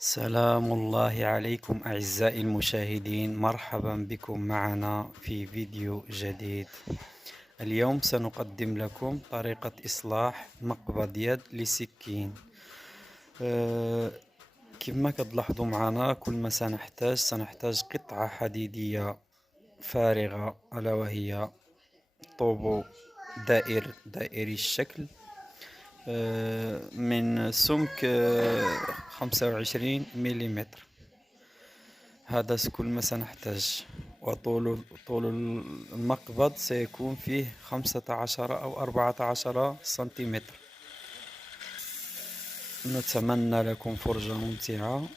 سلام الله عليكم أعزائي المشاهدين، مرحبا بكم معنا في فيديو جديد. اليوم سنقدم لكم طريقة إصلاح مقبض يد لسكين. كما كتلاحظوا معنا كل ما سنحتاج قطعة حديدية فارغة، ألا وهي طوبو دائري الشكل، من سمك 25 مليمتر. هذا كل ما سنحتاج، وطول المقبض سيكون فيه 15 أو 14 سنتيمتر. نتمنى لكم فرجة ممتعة.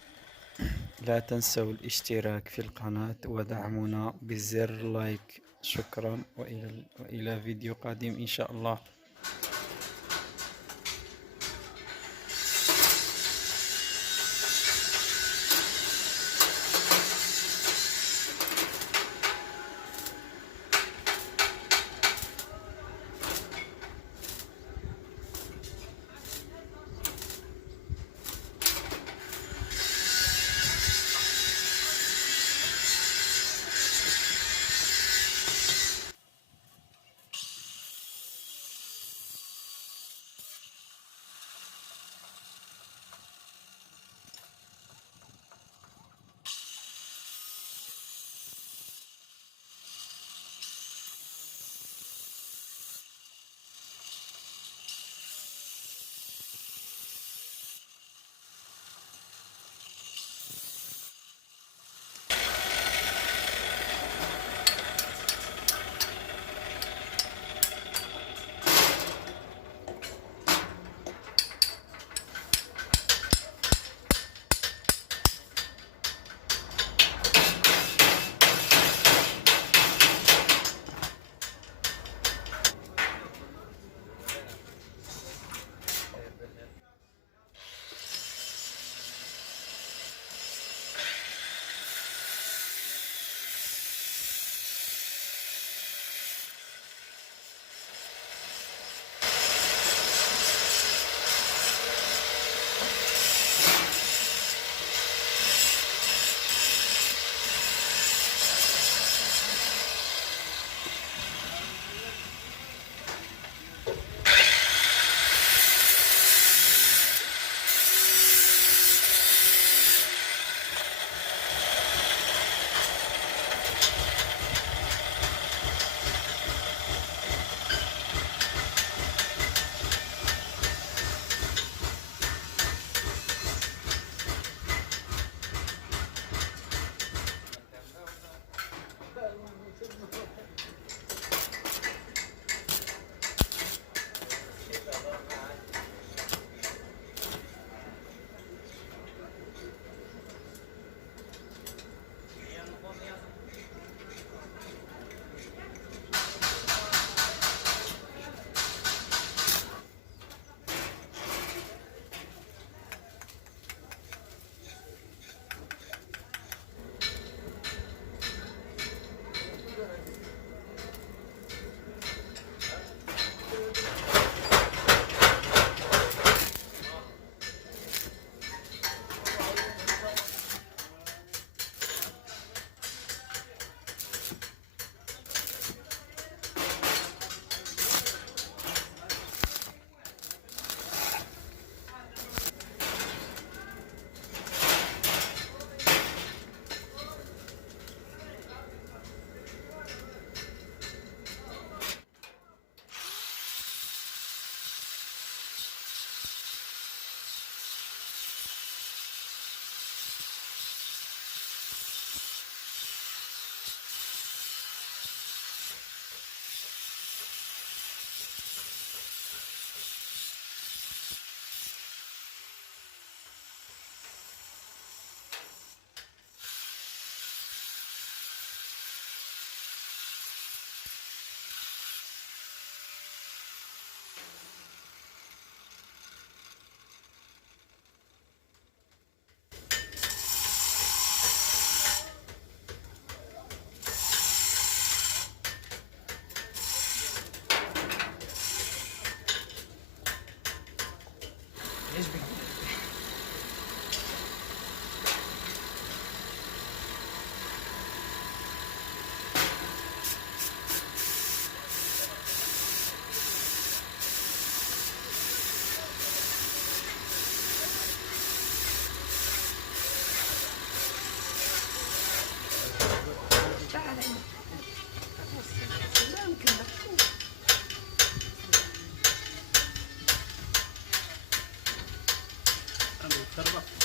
لا تنسوا الاشتراك في القناة ودعمنا بزر لايك. شكرا، وإلى فيديو قادم إن شاء الله. ترى